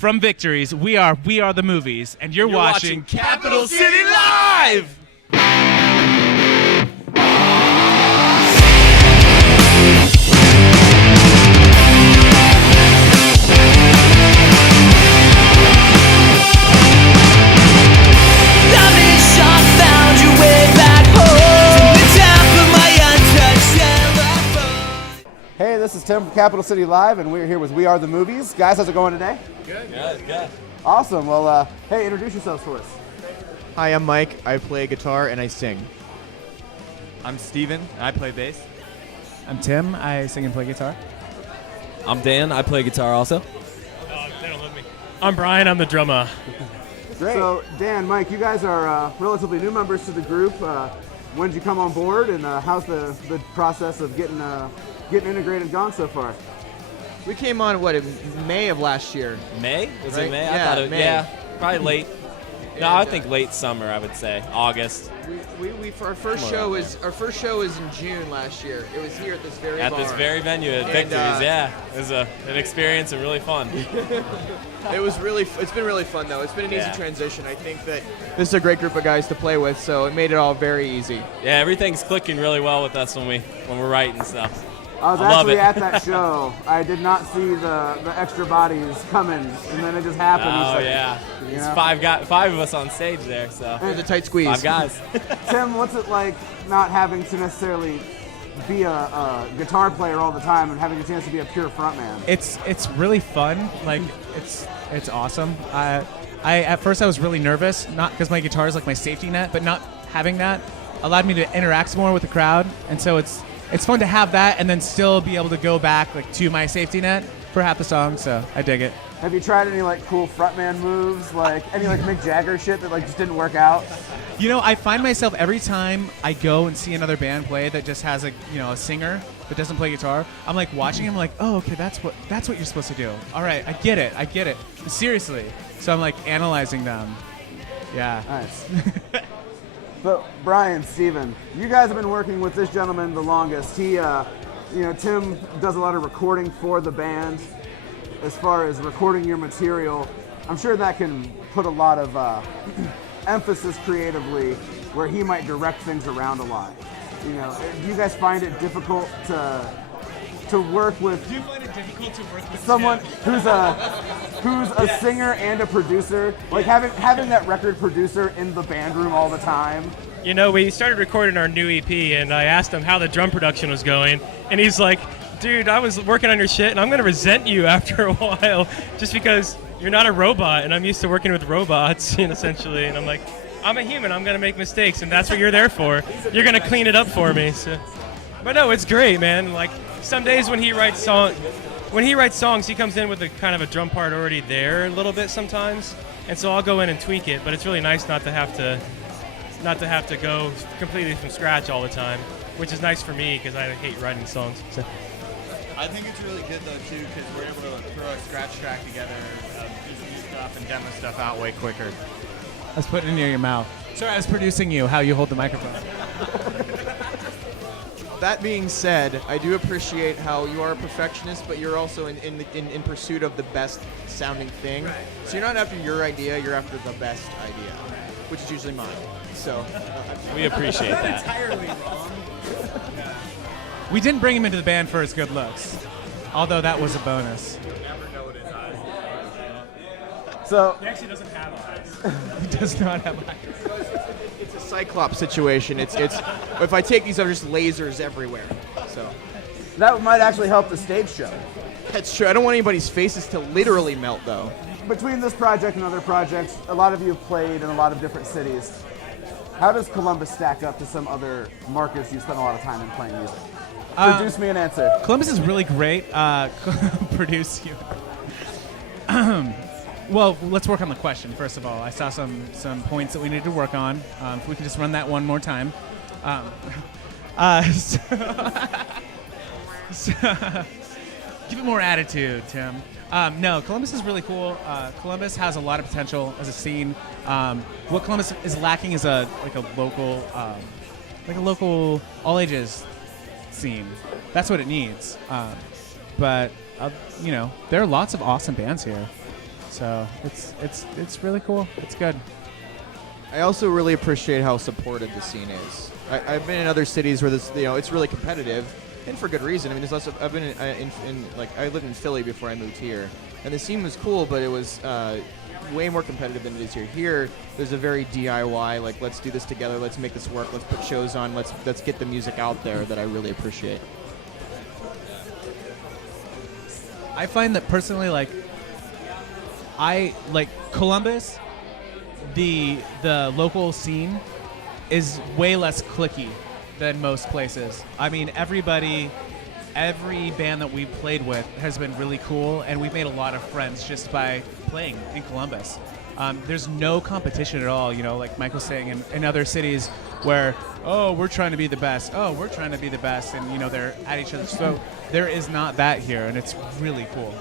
from Victories. We are the movies, and you're watching Capital City Live! Hey, this is Tim from Capital City Live, and we're here with We Are the Movies. Guys, how's it going today? Good. Awesome. Well, hey, introduce yourselves for us. Hi, I'm Mike. I play guitar and I sing. I'm Steven. I play bass. I'm Tim. I sing and play guitar. I'm Dan. I play guitar also. They don't love me. I'm Brian. I'm the drummer. Great. So, Dan, Mike, you guys are relatively new members to the group. When did you come on board, and how's the process of getting integrated gone so far? We came on, in May of last year. May? Was Right? it May? Yeah, I thought it, May. yeah, probably late. No, I think late summer. I would say August. We for our first show was in June last year. It was here at this very At bar. this very venue at Victories. Yeah, it was an experience and really fun. It's been really fun though. It's been an Yeah. easy transition. I think that this is a great group of guys to play with, so it made it all very easy. Yeah, everything's clicking really well with us when we're writing stuff. I was I love actually it. at that show. I did not see the extra bodies coming, and then it just happened. Oh It's like, yeah, you it's know? five of us on stage there. So It was a tight squeeze. 5 guys. Tim, what's it like not having to necessarily be a guitar player all the time and having a chance to be a pure frontman? It's really fun. Like it's awesome. I at first I was really nervous, not because my guitar is like my safety net, but not having that allowed me to interact more with the crowd, and so it's fun to have that and then still be able to go back like to my safety net for half the song. So I dig it. Have you tried any like cool frontman moves, like any like Mick Jagger shit that like just didn't work out? You know, I find myself every time I go and see another band play that just has a singer that doesn't play guitar, I'm like watching him like, oh, okay, that's what you're supposed to do. All right, I get it. Seriously. So I'm like analyzing them. Yeah. Nice. But Brian, Steven, you guys have been working with this gentleman the longest. He, Tim does a lot of recording for the band. As far as recording your material, I'm sure that can put a lot of emphasis creatively, where he might direct things around a lot. You know, do you guys find it difficult to work with? Do you find it difficult to work with Someone who's a singer and a producer, like having that record producer in the band room all the time? You know, we started recording our new EP, and I asked him how the drum production was going, and he's like, dude, I was working on your shit, and I'm going to resent you after a while just because you're not a robot, and I'm used to working with robots, essentially. And I'm like, I'm a human. I'm going to make mistakes, and that's what you're there for. You're going to clean it up for me. So. But no, it's great, man. Like, some days when he writes songs, he comes in with a kind of a drum part already there a little bit sometimes, and so I'll go in and tweak it. But it's really nice not to have to go completely from scratch all the time, which is nice for me because I hate writing songs. So. I think it's really good though too because we're able to throw a scratch track together, do new stuff, and demo stuff out way quicker. I was putting it near your mouth. Sorry, I was producing you, how you hold the microphone. That being said, I do appreciate how you are a perfectionist, but you're also in pursuit of the best sounding thing. Right. So you're not after your idea, you're after the best idea, which is usually mine. So We appreciate that. Entirely wrong. We didn't bring him into the band for his good looks, although that was a bonus. So He actually doesn't have eyes. He does not have eyes. it's a Cyclops situation. It's if I take these, are just lasers everywhere. So that might actually help the stage show. that's true. I don't want anybody's faces to literally melt though. Between this project and other projects, a lot of you have played in a lot of different cities. How does Columbus stack up to some other markets you spend a lot of time in playing music? Produce me an answer. Columbus is really great. Produce you. Well, let's work on the question, first of all. I saw some points that we needed to work on. If we can just run that one more time. So give it more attitude, Tim. No, Columbus is really cool. Columbus has a lot of potential as a scene. What Columbus is lacking is a local all ages scene. That's what it needs. But there are lots of awesome bands here. So it's really cool. It's good. I also really appreciate how supportive the scene is. I've been in other cities where this, it's really competitive, and for good reason. I mean, there's lots of, I've been I lived in Philly before I moved here, and the scene was cool, but it was way more competitive than it is here. Here, there's a very DIY, like, let's do this together, let's make this work, let's put shows on, let's get the music out there that I really appreciate. I find that personally, like, I like Columbus, the local scene is way less cliquey than most places. I mean, every band that we've played with has been really cool, and we've made a lot of friends just by playing in Columbus. There's no competition at all, like Mike was saying, in other cities where, oh, we're trying to be the best, oh, we're trying to be the best, and, they're at each other. So there is not that here, and it's really cool.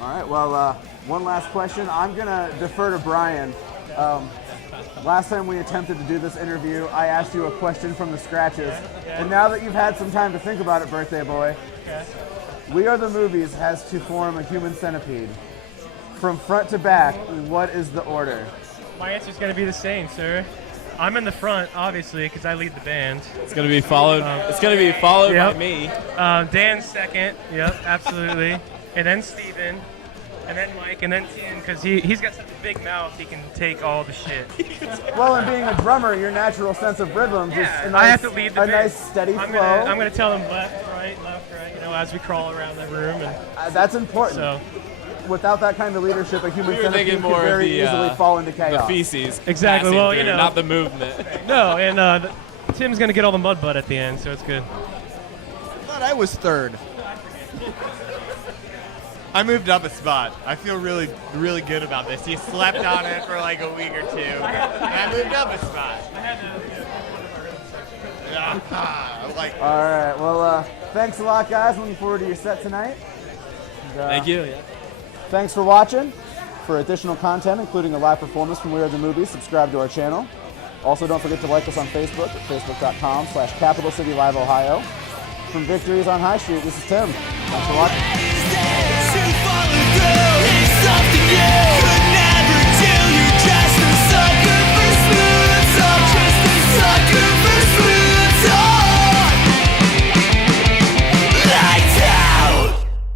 All right, well, one last question. I'm going to defer to Brian. Last time we attempted to do this interview, I asked you a question from the scratches. And now that you've had some time to think about it, birthday boy, We Are the Movies has to form a human centipede. From front to back, what is the order? My answer is going to be the same, sir. I'm in the front, obviously, because I lead the band. It's going to be followed. It's going to be followed Yep. by me. Dan's second. Yep, absolutely. And then Steven. And then Mike, and then Tim, because he's got such a big mouth, he can take all the shit. Well, and being a drummer, your natural sense of rhythm is a nice, I have to lead the band. nice steady flow. I'm gonna tell him left, right, as we crawl around the room. And that's important. so, without that kind of leadership, a human We were centipede thinking could more very of easily fall into the chaos. feces. Exactly, passing well, through, not the movement. no, and Tim's gonna get all the mud butt at the end, so it's good. I thought I was third. I moved up a spot. I feel really, really good about this. You slept on it for like a week or two, and I moved up a spot. All right. Well, thanks a lot, guys. Looking forward to your set tonight. And, Thank you. Yeah. Thanks for watching. For additional content, including a live performance from We Are the Movies, subscribe to our channel. Also, don't forget to like us on Facebook at facebook.com/Capital City Live Ohio. From Victories on High Street, this is Tim. Thanks for watching. To follow through is something new.